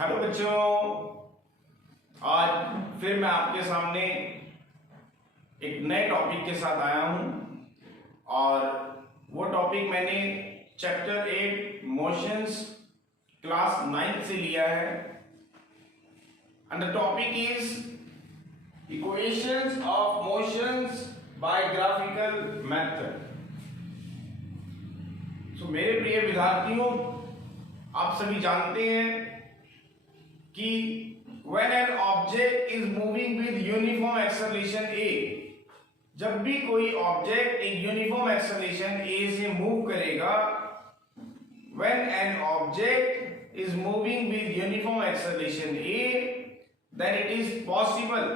Hello बच्चों, आज फिर मैं आपके सामने एक नए टॉपिक के साथ आया हूं और वो टॉपिक मैंने चैप्टर 8 मोशंस क्लास 9 से लिया है and the topic is equations of motions by graphical method. So मेरे प्रिय विद्यार्थियों, आप सभी जानते हैं कि when an object is moving with uniform acceleration a, जब भी कोई ऑब्जेक्ट एक यूनिफॉर्म एक्सेलरेशन a से मूव करेगा, when an object is moving with uniform acceleration a, then it is possible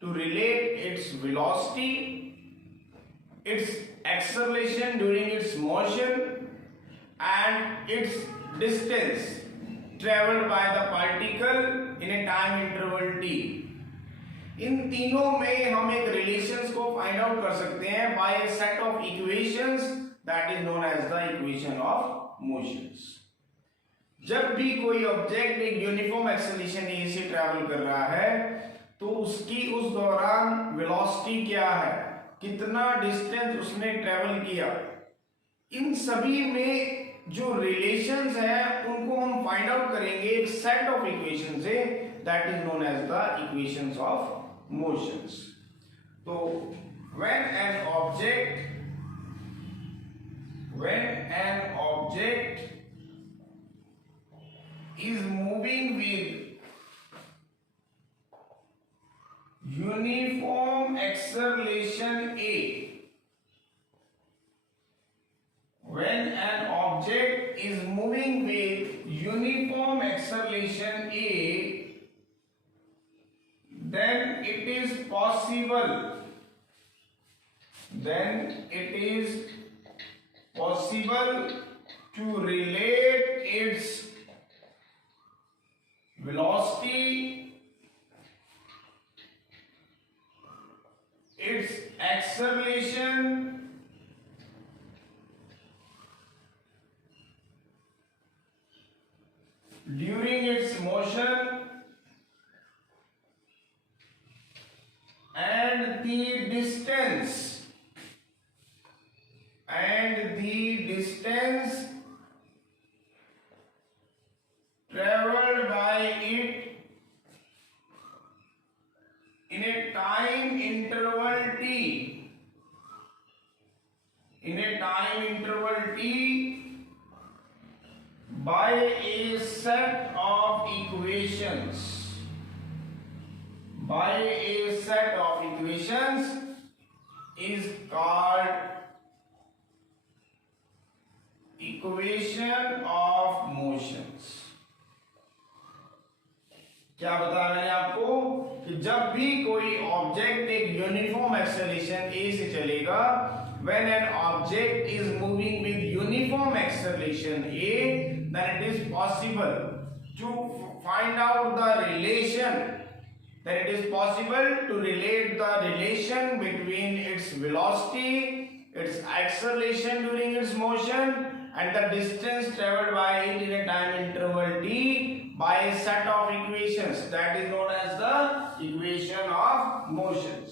to relate its velocity, its acceleration during its motion and its distance traveled by the particle in a time interval t। इन तीनों में हम एक relations को find out कर सकते हैं by a set of equations that is known as the equation of motions. जब भी कोई ऑब्जेक्ट एक यूनिफॉर्म एक्सेलरेशन ए से ट्रैवल कर रहा है तो उसकी उस दौरान वेलोसिटी क्या है, कितना डिस्टेंस उसने ट्रैवल किया, इन सभी में जो रिलेशंस हैं उनको हम फाइंड आउट करेंगे एक सेट ऑफ इक्वेशन से that is known as the equations of motions. तो when an object is moving with uniform acceleration a, when an object is moving with uniform acceleration a, then it is possible to relate its velocity, its acceleration during its motion and the distance traveled by it in a time interval t, by a set of equations, is called equation of motions. क्या बताया मैंने आपको कि जब भी कोई object एक uniform acceleration a से चलेगा, when an object is moving with uniform acceleration a, then it is possible to find out the relation, that it is possible to relate the relation between its velocity, its acceleration during its motion and the distance traveled by it in a time interval t by a set of equations that is known as the equation of motions।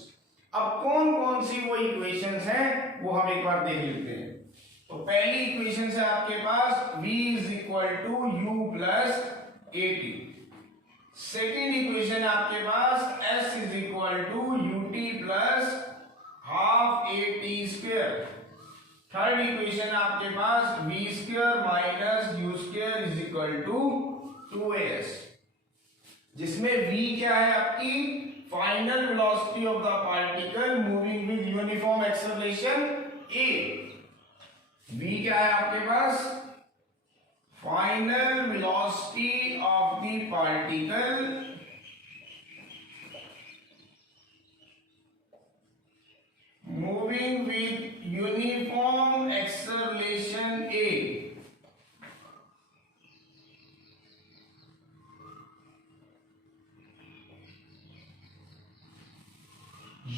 अब कौन कौन सी वो equations हैं वो हम एक बार देख लेते हैं। तो पहली इक्वेशन है आपके पास v is equal to u plus at। Second equation है आपके पास s is equal to ut plus half at square। Third equation है आपके पास v square minus u square is equal to 2as, जिसमें v क्या है आपकी final velocity of the particle moving with uniform acceleration a। v क्या है आपके पास final velocity of the particle moving with uniform acceleration a।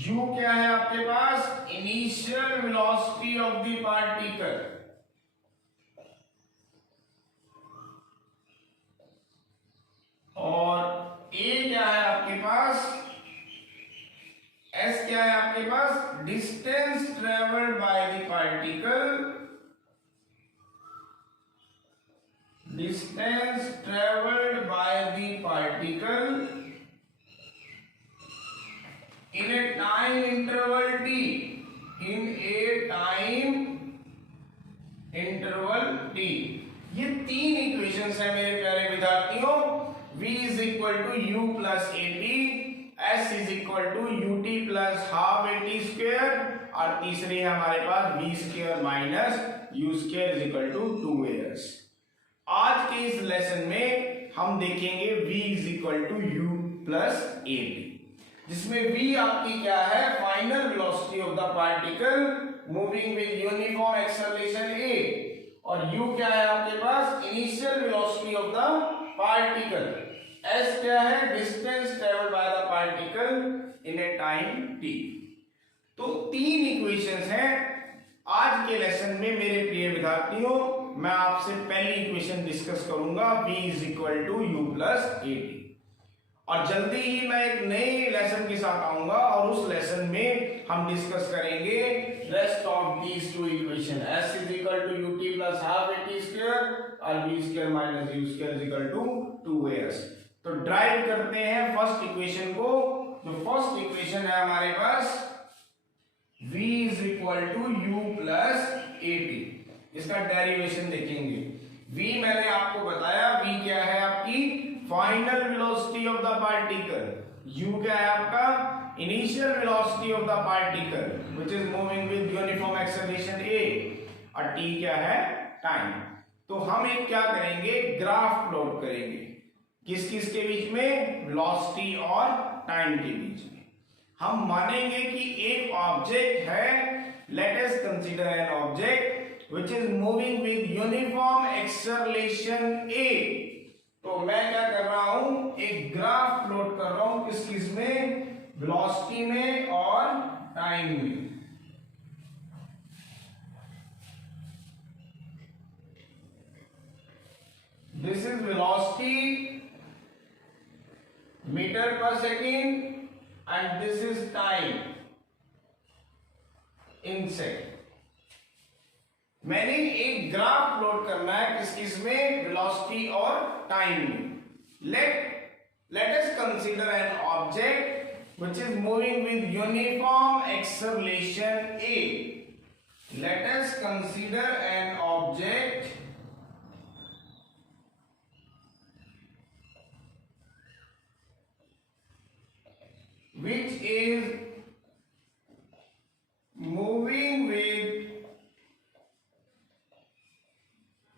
u क्या है आपके पास initial velocity of the particle, distance traveled by the particle in a time interval t, in a time interval t। ये तीन equations है मेरे प्यारे विद्यार्थियों। v is equal to u plus a t, s is equal to u t plus half a t square, और तीसरी है हमारे पास v square minus u square is equal to 2as। आज के इस लेसन में हम देखेंगे v is equal to u plus a t, जिसमें v आपकी क्या है, final velocity of the particle moving with uniform acceleration a, और u क्या है आपके पास, initial velocity of the particle, s क्या है, distance travelled by the particle in a time t। तो तीन इक्वेशंस हैं आज के लेसन में मेरे प्रिय विद्यार्थियों। मैं आपसे पहली इक्वेशन डिस्कस करूंगा v is equal to u plus a t, और जल्दी ही मैं एक नए लेसन के साथ आऊंगा और उस लेसन में हम डिस्कस करेंगे rest of these two equation, s is equal to u t plus half a t square और v square minus u square is equal to 2as। तो ड्राइव करते हैं फर्स्ट इक्वेशन को। जो फर्स्ट इक्वेशन है हमारे पास v is equal to u plus a t, इसका डेरिवेशन देखेंगे। v मैंने आपको बताया, v क्या है आपकी final velocity of the particle, u क्या है आपका initial velocity of the particle which is moving with uniform acceleration a, और t क्या है टाइम। तो हम एक क्या करेंगे, ग्राफ प्लॉट करेंगे, किस किस के बीच में, वेलोसिटी और टाइम के बीच में। हम मानेंगे कि एक ऑब्जेक्ट है, let us consider an object which is moving with uniform acceleration a। तो मैं क्या कर रहा हूं, एक ग्राफ प्लॉट कर रहा हूं, किस किस में, वेलोसिटी में और टाइम में। दिस इज वेलोसिटी मीटर पर second and this is time in second. मैंने एक ग्राफ प्लॉट करना है, किस किस में, वेलोसिटी और टाइम में। Let us consider an object which is moving with uniform acceleration a। Let us consider an object which is moving with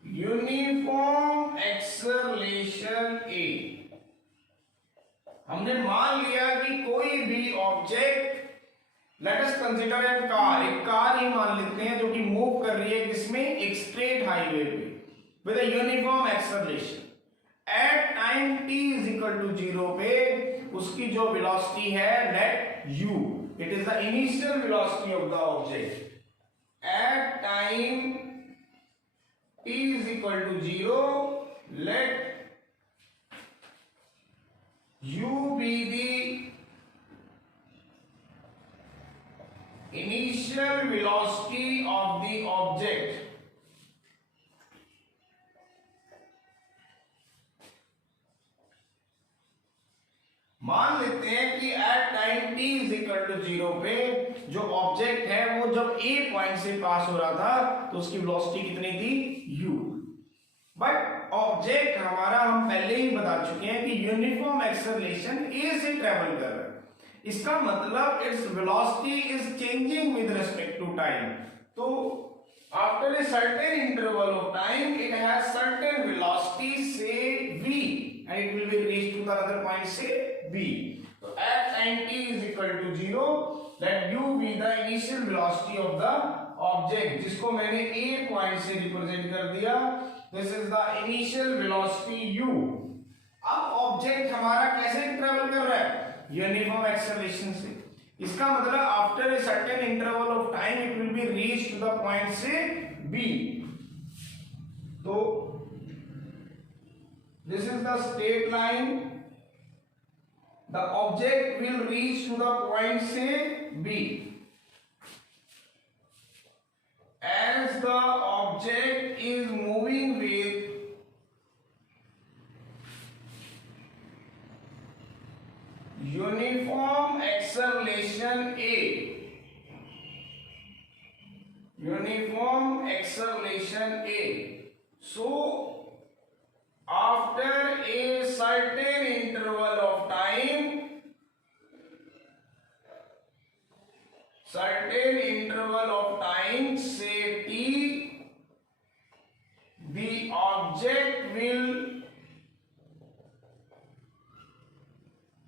uniform acceleration a। हमने मान लिया कि कोई भी object, let us consider N car, एक car ही मान लेते हैं जो कि मूव कर रही है किसमें, एक स्ट्रेट हाईवे पे with a uniform acceleration at time t is equal to 0 पे उसकी जो वेलोसिटी है let u, it is the initial velocity of the object at time t is equal to 0, let u be the initial velocity of the object मान लेते हैं कि at time t is equal to 0 पे जो object है वो जब a point से पास हो रहा था तो उसकी वेलोसिटी कितनी थी, u। बट ऑब्जेक्ट हमारा, हम पहले ही बता चुके हैं कि यूनिफॉर्म एक्सेलरेशन a से ट्रेवल कर रहा है, इसका मतलब its velocity is changing with respect to time. तो after a certain interval of time it has certain velocity से v and it will be reached to the other point say b। so at time t is equal to 0 let u be the initial velocity of the object, जिसको मैंने a point से represent कर दिया, this is the initial velocity u। अब object हमारा कैसे travel कर रहा है, यूनिफॉर्म एक्सेलरेशन से, इसका मतलब after a certain interval of time it will be reach to the point से b। तो this is the straight line, the object will reach to the point say b। as the object is moving with A. So after a certain interval of time, say t, the object will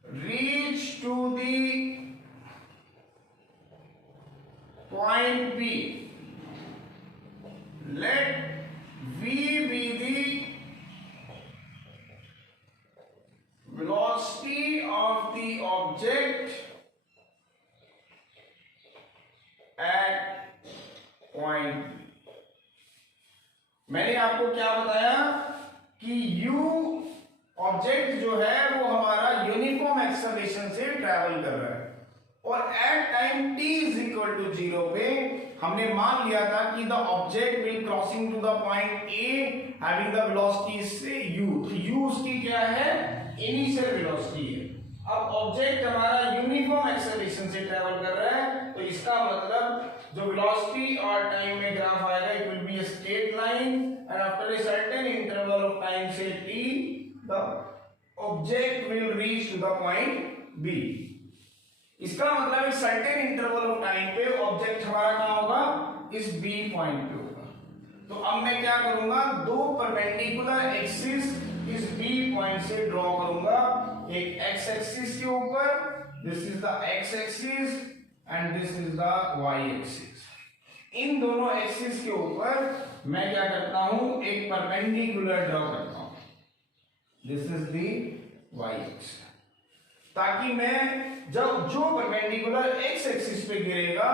reach to the point B. Let V be the velocity of the object at point B. मैंने आपको क्या बताया कि u object जो है वो हमारा uniform acceleration से ट्रैवल कर रहा है और at time t is equal to 0 पे हमने मान लिया था कि the object will crossing to the point A having the velocity से u। तो u उसकी क्या है, इनिशियल वेलोसिटी है। अब ऑब्जेक्ट हमारा यूनिफॉर्म एक्सेलरेशन से ट्रैवल कर रहा है, तो इसका मतलब जो वेलोसिटी और टाइम में ग्राफ आएगा it will be a straight line and after a certain interval of time से t the object will reach to the point B। इसका मतलब एक सर्टेन इंटरवल ऑफ टाइम पे ऑब्जेक्ट हमारा कहां होगा, इस B पॉइंट पे होगा। तो अब मैं क्या करूंगा, दो परपेंडिकुलर एक्सिस इस B पॉइंट से ड्रॉ करूंगा, एक x एक्सिस के ऊपर, this is the x axis and this is the y axis. इन दोनों एक्सिस के ऊपर मैं क्या करता हूं, एक परपेंडिकुलर ड्रॉ करता हूं, this is the y axis, ताकि मैं जब जो परपेंडिकुलर x एक्सिस पे गिरेगा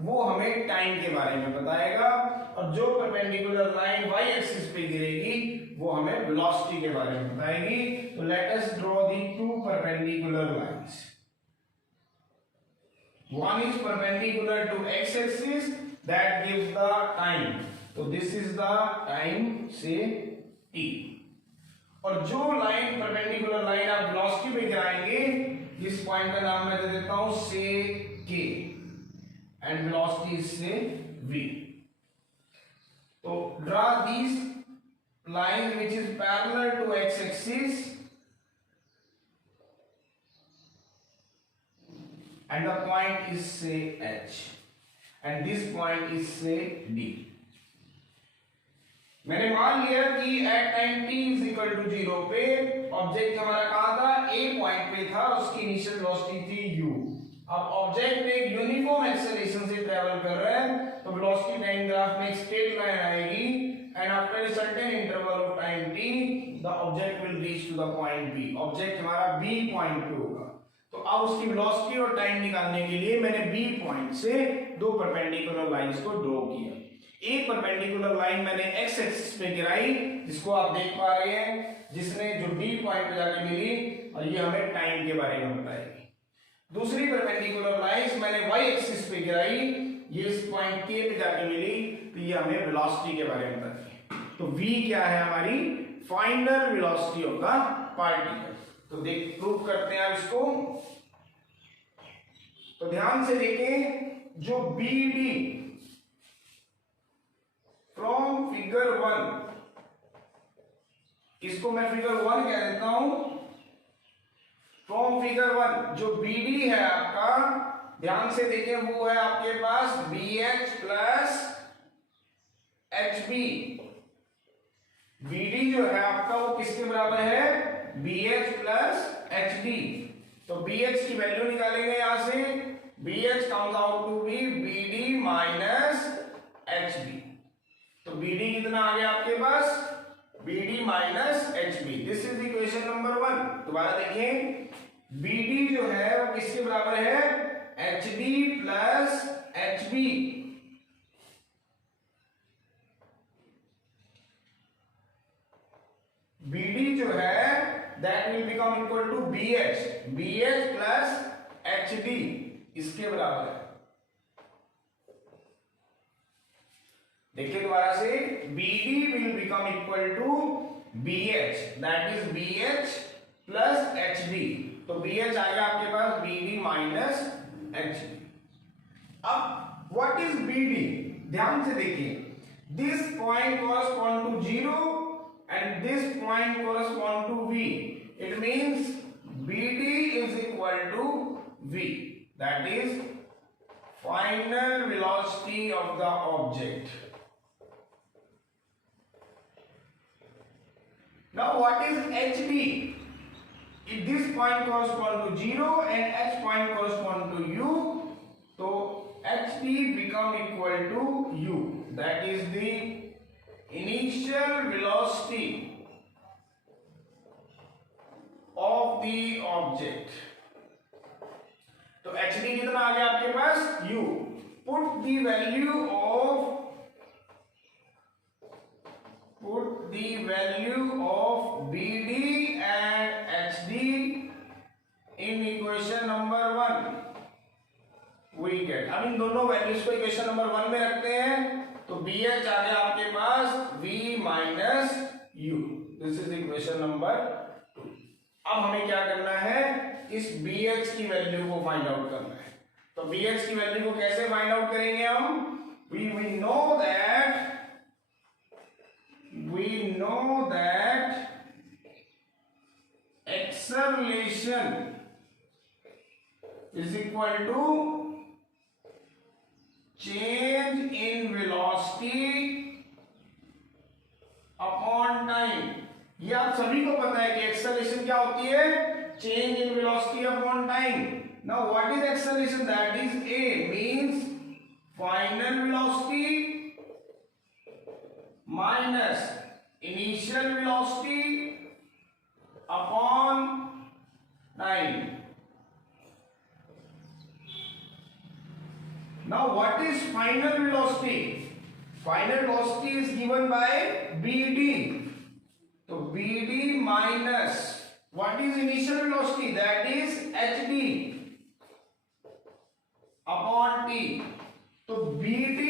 वो हमें टाइम के बारे में बताएगा और जो परपेंडिकुलर लाइन y एक्सिस पे गिरेगी वो हमें वेलोसिटी के बारे में बताएगी। तो let us draw the two perpendicular lines, one is perpendicular to x axis that gives the time, तो this is the time say t, और जो लाइन परपेंडिकुलर लाइन आप वेलोसिटी पे गिराएंगे इस पॉइंट का नाम मैं दे देता हूं से k एंड वेलोसिटी से v। तो draw this line which is parallel to x axis and the point is say h and this point is say d। मैंने मान लिया कि at time t is equal to 0 पे object हमारा कहां था, a पॉइंट पे था, उसकी इनिशियल वेलोसिटी थी u। अब ऑब्जेक्ट एक यूनिफॉर्म एक्सेलरेशन से ट्रैवल कर रहा है तो वेलोसिटी टाइम ग्राफ में एक स्ट्रेट लाइन आएगी and after a certain interval of time t the object will reach to the point b। Object हमारा b पॉइंट पे होगा। तो अब उसकी वेलोसिटी और टाइम निकालने के लिए मैंने B पॉइंट से दो परपेंडिकुलर लाइंस को ड्रॉ किया। एक परपेंडिकुलर लाइन मैंने x एक्सिस पे गिराई जिसको आप देख पा रहे हैं, जिसने जो D पॉइंट पे जाके मिली और ये हमें टाइम के बारे में बताएगी। दूसरी परपेंडिकुलर लाइंस मैंने y एक्सिस पे गिराई, ये इस पॉइंट K पे जाके मिली, तो ये हमें वेलोसिटी के बारे में बताएगी। तो V क्या है, हमारी final velocity of the particle. तो देख प्रूव करते हैं आप इसको। तो ध्यान से देखें, जो BD फ्रॉम फिगर 1, इसको मैं फिगर 1 कह देता हूं। फ्रॉम फिगर 1 जो BD है आपका, ध्यान से देखें, वो है आपके पास BH प्लस HB। BD जो है आपका वो किसके बराबर है, BH प्लस HD। तो BH की वैल्यू निकालेंगे यहां से, BH comes out to be BD minus HB। तो BD कितना आ गया आपके पास, BD minus HB। This is equation number 1। दोबारा देखें, BD जो है वो किसके बराबर है, HD प्लस HB। BD जो है that will become equal to BH plus HD, इसके बराबर है। देखिए दोबारा से, BD will become equal to BH, that is BH plus HD। तो BH आएगा आपके पास BD माइनस एच डी। अब व्हाट इज बी डी, ध्यान से देखिए, this point correspond to 0 and this point correspond to v, it means BD is equal to v, that is final velocity of the object. Now what is HB? If this point correspond to 0 and H point correspond to u, so HB become equal to u, that is the initial velocity of the object. तो hd कितना आ गया आपके पास u, put the value of bd and hd in equation number 1, we get, अब इन दोनों values को equation number 1 में रखते हैं तो bh आ गया आपके पास v minus u, this is equation number 2। अब हमें क्या करना है, इस BH की वैल्यू को फाइंड आउट करना है। तो BH की वैल्यू को कैसे फाइंड आउट करेंगे हम, we know that acceleration is equal to change in velocity upon time। ये आप सभी को पता है कि एक्सेलरेशन क्या होती है, change in velocity upon time. Now what is acceleration, that is a, means final velocity minus initial velocity upon time. Now what is final velocity, final velocity is given by bd, तो BD minus what is initial velocity, that is hd upon t, तो BD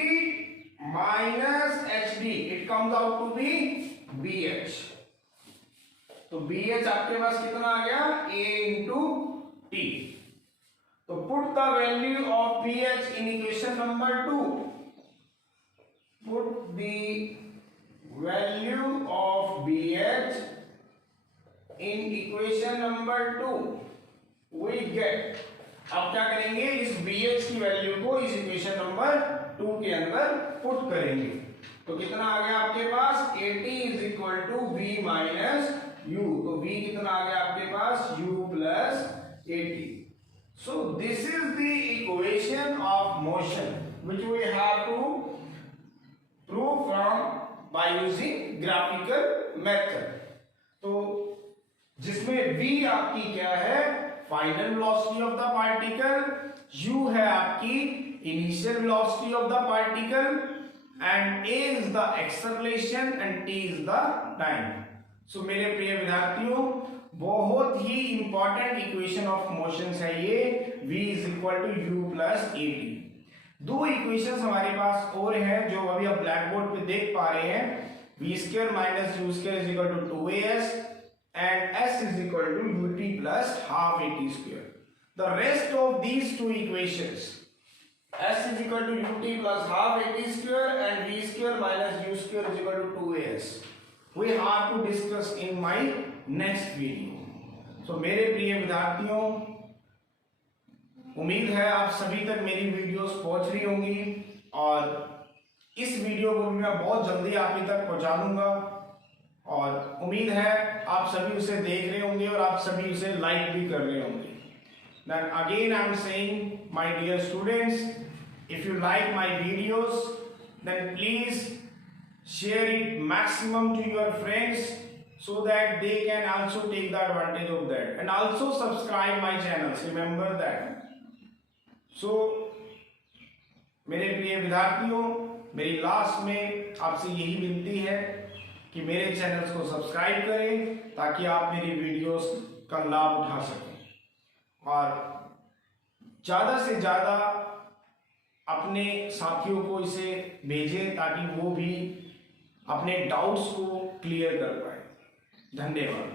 minus hd, it comes out to be BH। तो BH आपके पास कितना आ गया, a into t। तो put the value of BH in equation number 2, put the value of BH in equation number 2, we get, अब क्या करेंगे, इस BH की वैल्यू को इस इक्वेशन नंबर 2 के अंदर पुट करेंगे। तो कितना आ गया आपके पास, AT is equal to V minus U, तो V कितना आ गया आपके पास, U plus AT। So this is the equation of motion which we have to prove from by using graphical method। तो जिसमें v आपकी क्या है, final velocity of the particle, u है आपकी initial velocity of the particle, and a is the acceleration and t is the time. So मेरे प्रिय विद्यार्थियों, बहुत ही इंपॉर्टेंट इक्वेशन ऑफ मोशंस है ये, v is equal to u plus at। दो इक्वेशंस हमारे पास और है जो अभी आप ब्लैक बोर्ड पे देख पा रहे हैं, v square minus u square is equal to 2as and s is equal to ut plus half at square. The rest of these two equations, s is equal to ut plus half at square and v square minus u square is equal to 2as, we have to discuss in my next video। so मेरे प्रिय विद्यार्थियों, उम्मीद है आप सभी तक मेरी videos पहुंच रही होंगी और इस वीडियो को मैं बहुत जल्दी आप तक पहुंचा दूंगा और उम्मीद है आप सभी उसे देख रहे होंगे और आप सभी उसे लाइक भी कर रहे होंगे। Then again I am saying, my dear students, if you like my videos, then please share it maximum to your friends so that they can also take the advantage of that, and also subscribe my channels, remember that। So मेरे प्रिय विद्यार्थियों, मेरी last में आपसे यही विनती है कि मेरे चैनल्स को सब्सक्राइब करें ताकि आप मेरी वीडियोस का लाभ उठा सकें और ज़्यादा से ज़्यादा अपने साथियों को इसे भेजें ताकि वो भी अपने डाउट्स को क्लियर कर पाए। धन्यवाद।